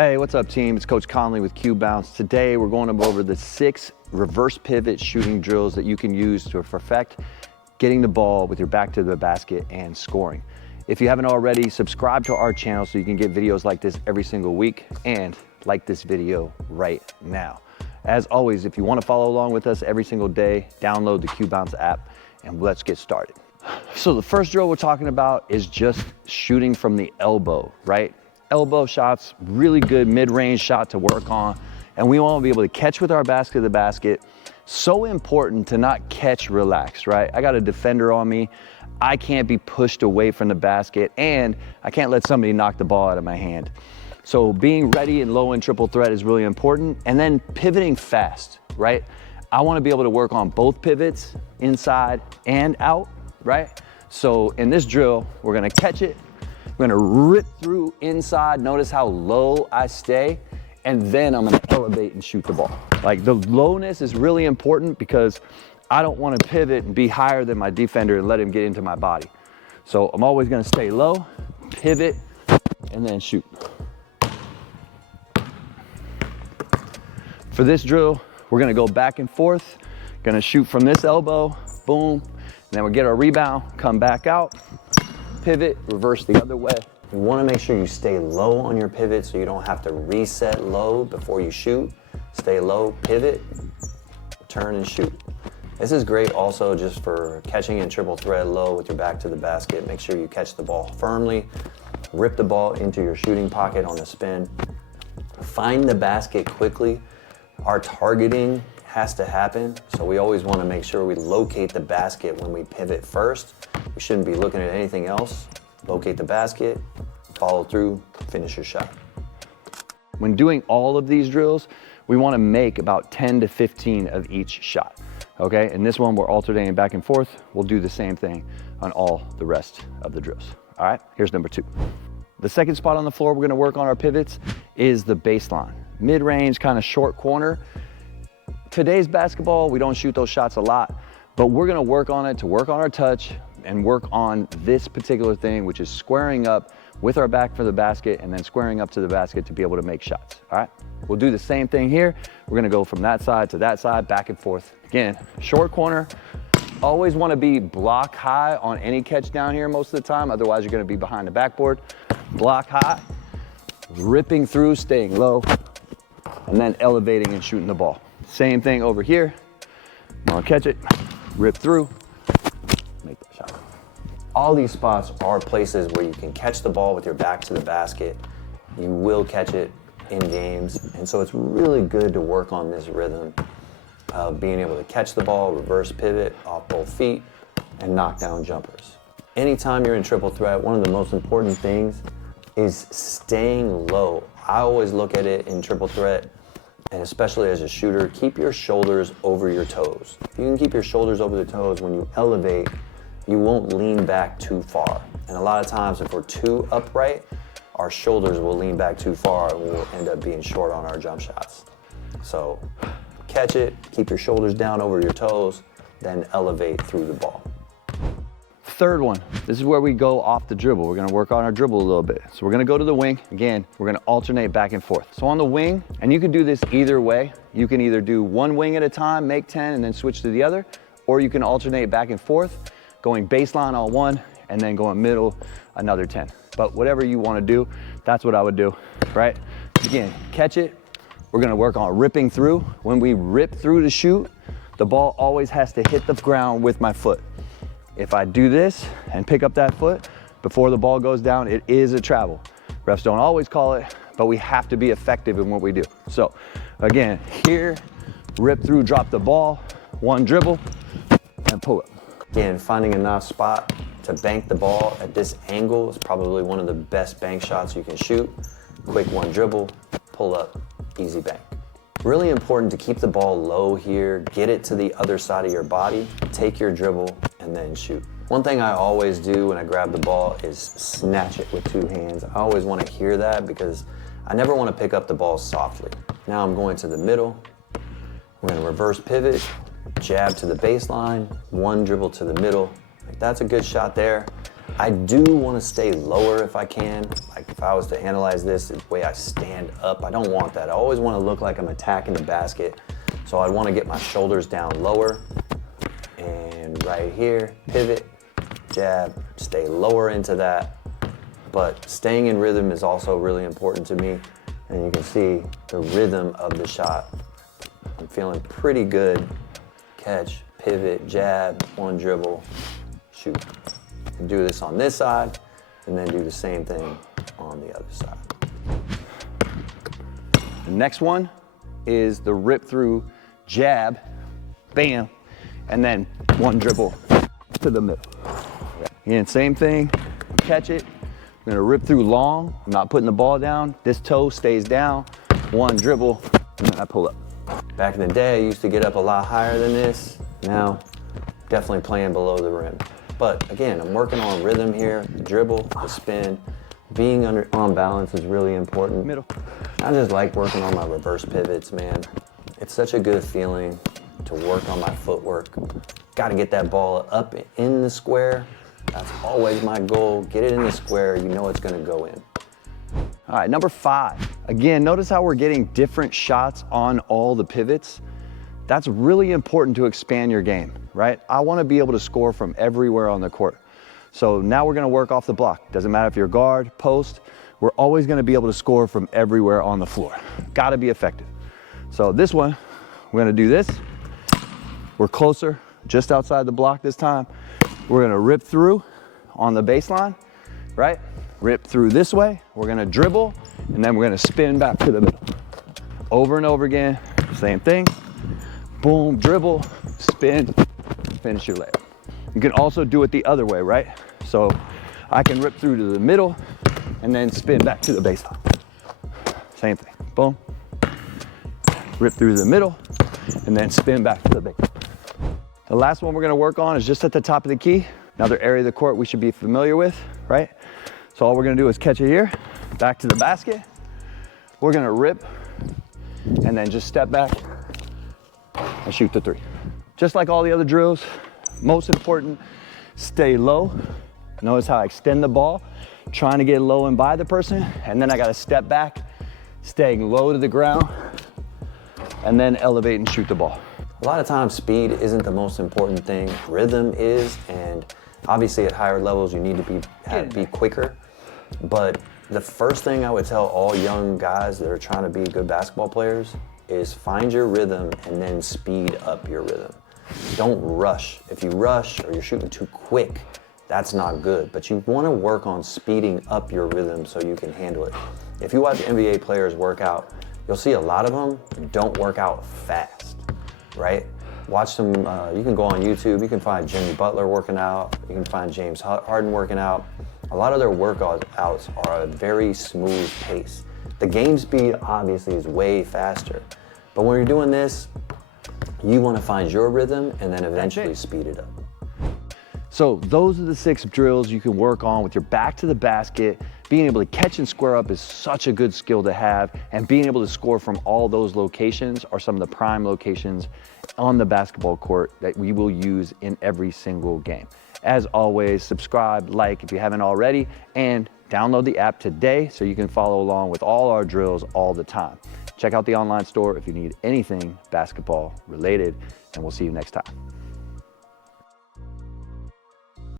Hey, what's up team? It's Coach Conley with QBounce. Today we're going over the 6 reverse pivot shooting drills that you can use to perfect getting the ball with your back to the basket and scoring. If you haven't already, subscribe to our channel so you can get videos like this every single week, and like this video right now. As always, if you want to follow along with us every single day, download the QBounce app and let's get started. So the first drill we're talking about is just shooting from the elbow, right? Elbow shots, really good mid-range shot to work on. And we want to be able to catch with our back to the basket. So important to not catch relaxed, right? I got a defender on me. I can't be pushed away from the basket, and I can't let somebody knock the ball out of my hand. So being ready and low in triple threat is really important. And then pivoting fast, right? I want to be able to work on both pivots, inside and out, right? So in this drill, we're going to catch it. I'm gonna rip through inside. Notice how low I stay, and then I'm gonna elevate and shoot the ball. Like, the lowness is really important because I don't wanna pivot and be higher than my defender and let him get into my body. So I'm always gonna stay low, pivot, and then shoot. For this drill, we're gonna go back and forth, gonna shoot from this elbow, boom, and then we'll get our rebound, come back out, pivot, reverse the other way. You want to make sure you stay low on your pivot so you don't have to reset low before you shoot. Stay low, pivot, turn and shoot. This is great also just for catching in triple threat low with your back to the basket. Make sure you catch the ball firmly, rip the ball into your shooting pocket on the spin. Find the basket quickly. Our targeting has to happen, so we always want to make sure we locate the basket when we pivot first. We shouldn't be looking at anything else. Locate the basket, follow through, finish your shot. When doing all of these drills, we want to make about 10 to 15 of each shot, okay? And this one, we're alternating back and forth. We'll do the same thing on all the rest of the drills, all right? Here's number 2. The second spot on the floor we're going to work on our pivots is the baseline. Mid-range, kind of short corner. Today's basketball, we don't shoot those shots a lot, but we're gonna work on it to work on our touch and work on this particular thing, which is squaring up with our back for the basket and then squaring up to the basket to be able to make shots, all right? We'll do the same thing here. We're gonna go from that side to that side, back and forth. Again, short corner. Always wanna be block high on any catch down here most of the time, otherwise you're gonna be behind the backboard. Block high, ripping through, staying low, and then elevating and shooting the ball. Same thing over here. I'm gonna catch it, rip through, make that shot. All these spots are places where you can catch the ball with your back to the basket. You will catch it in games, and so it's really good to work on this rhythm of being able to catch the ball, reverse pivot off both feet, and knock down jumpers. Anytime you're in triple threat, one of the most important things is staying low. I always look at it in triple threat, and especially as a shooter, keep your shoulders over your toes. If you can keep your shoulders over the toes, when you elevate, you won't lean back too far. And a lot of times, if we're too upright, our shoulders will lean back too far and we'll end up being short on our jump shots. So catch it, keep your shoulders down over your toes, then elevate through the ball. Third one, this is where we go off the dribble. We're gonna work on our dribble a little bit. So we're gonna go to the wing. Again, we're gonna alternate back and forth. So on the wing, and you can do this either way. You can either do one wing at a time, make 10, and then switch to the other, or you can alternate back and forth, going baseline on one, and then going middle, another 10. But whatever you wanna do, that's what I would do, right? Again, catch it. We're gonna work on ripping through. When we rip through to shoot, the ball always has to hit the ground with my foot. If I do this and pick up that foot before the ball goes down, it is a travel. Refs don't always call it, but we have to be effective in what we do. So again, here, rip through, drop the ball, one dribble, and pull up. Again, finding a nice spot to bank the ball at this angle is probably one of the best bank shots you can shoot. Quick one dribble, pull up, easy bank. Really important to keep the ball low here, get it to the other side of your body, take your dribble, and then shoot. One thing I always do when I grab the ball is snatch it with 2 hands. I always want to hear that because I never want to pick up the ball softly. Now I'm going to the middle. We're going to reverse pivot, jab to the baseline, one dribble to the middle. Like, that's a good shot there. I do want to stay lower if I can. Like if I was to analyze this, the way I stand up, I don't want that. I always want to look like I'm attacking the basket. So I want to get my shoulders down lower. And right here, pivot, jab, stay lower into that. But staying in rhythm is also really important to me. And you can see the rhythm of the shot. I'm feeling pretty good. Catch, pivot, jab, one dribble, shoot. Do this on this side, and then do the same thing on the other side. The next one is the rip through jab, bam, and then one dribble to the middle. Again, same thing, catch it. I'm gonna rip through long. I'm not putting the ball down. This toe stays down, one dribble, and then I pull up. Back in the day, I used to get up a lot higher than this. Now, definitely playing below the rim. But again, I'm working on rhythm here, the dribble, the spin. Being on balance is really important. Middle. I just like working on my reverse pivots, man. It's such a good feeling to work on my footwork. Got to get that ball up in the square. That's always my goal. Get it in the square, you know it's gonna go in. All right, number 5. Again, notice how we're getting different shots on all the pivots. That's really important to expand your game, right? I wanna be able to score from everywhere on the court. So now we're gonna work off the block. Doesn't matter if you're guard, post, we're always gonna be able to score from everywhere on the floor. Gotta be effective. So this one, we're gonna do this. We're closer, just outside the block this time. We're gonna rip through on the baseline, right? Rip through this way. We're gonna dribble, and then we're gonna spin back to the middle. Over and over again, same thing. Boom, dribble, spin, finish your layup. You can also do it the other way, right? So I can rip through to the middle and then spin back to the baseline. Same thing, boom. Rip through the middle and then spin back to the baseline. The last one we're gonna work on is just at the top of the key. Another area of the court we should be familiar with, right? So all we're gonna do is catch it here, back to the basket. We're gonna rip and then just step back and shoot the 3. Just like all the other drills, most important, stay low. Notice how I extend the ball, trying to get low and by the person, and then I gotta step back, staying low to the ground, and then elevate and shoot the ball. A lot of times speed isn't the most important thing, rhythm is, and obviously at higher levels you need to be quicker. But the first thing I would tell all young guys that are trying to be good basketball players is find your rhythm and then speed up your rhythm. Don't rush. If you rush or you're shooting too quick, that's not good. But you want to work on speeding up your rhythm so you can handle it. If you watch NBA players work out, you'll see a lot of them don't work out fast, right? Watch them, you can go on YouTube, you can find Jimmy Butler working out, you can find James Harden working out. A lot of their workouts are a very smooth pace. The game speed obviously is way faster, but when you're doing this, you want to find your rhythm and then eventually speed it up. So those are the 6 drills you can work on with your back to the basket. Being able to catch and square up is such a good skill to have, and being able to score from all those locations are some of the prime locations on the basketball court that we will use in every single game. As always, subscribe, like if you haven't already, and download the app today so you can follow along with all our drills all the time. Check out the online store if you need anything basketball related, and we'll see you next time.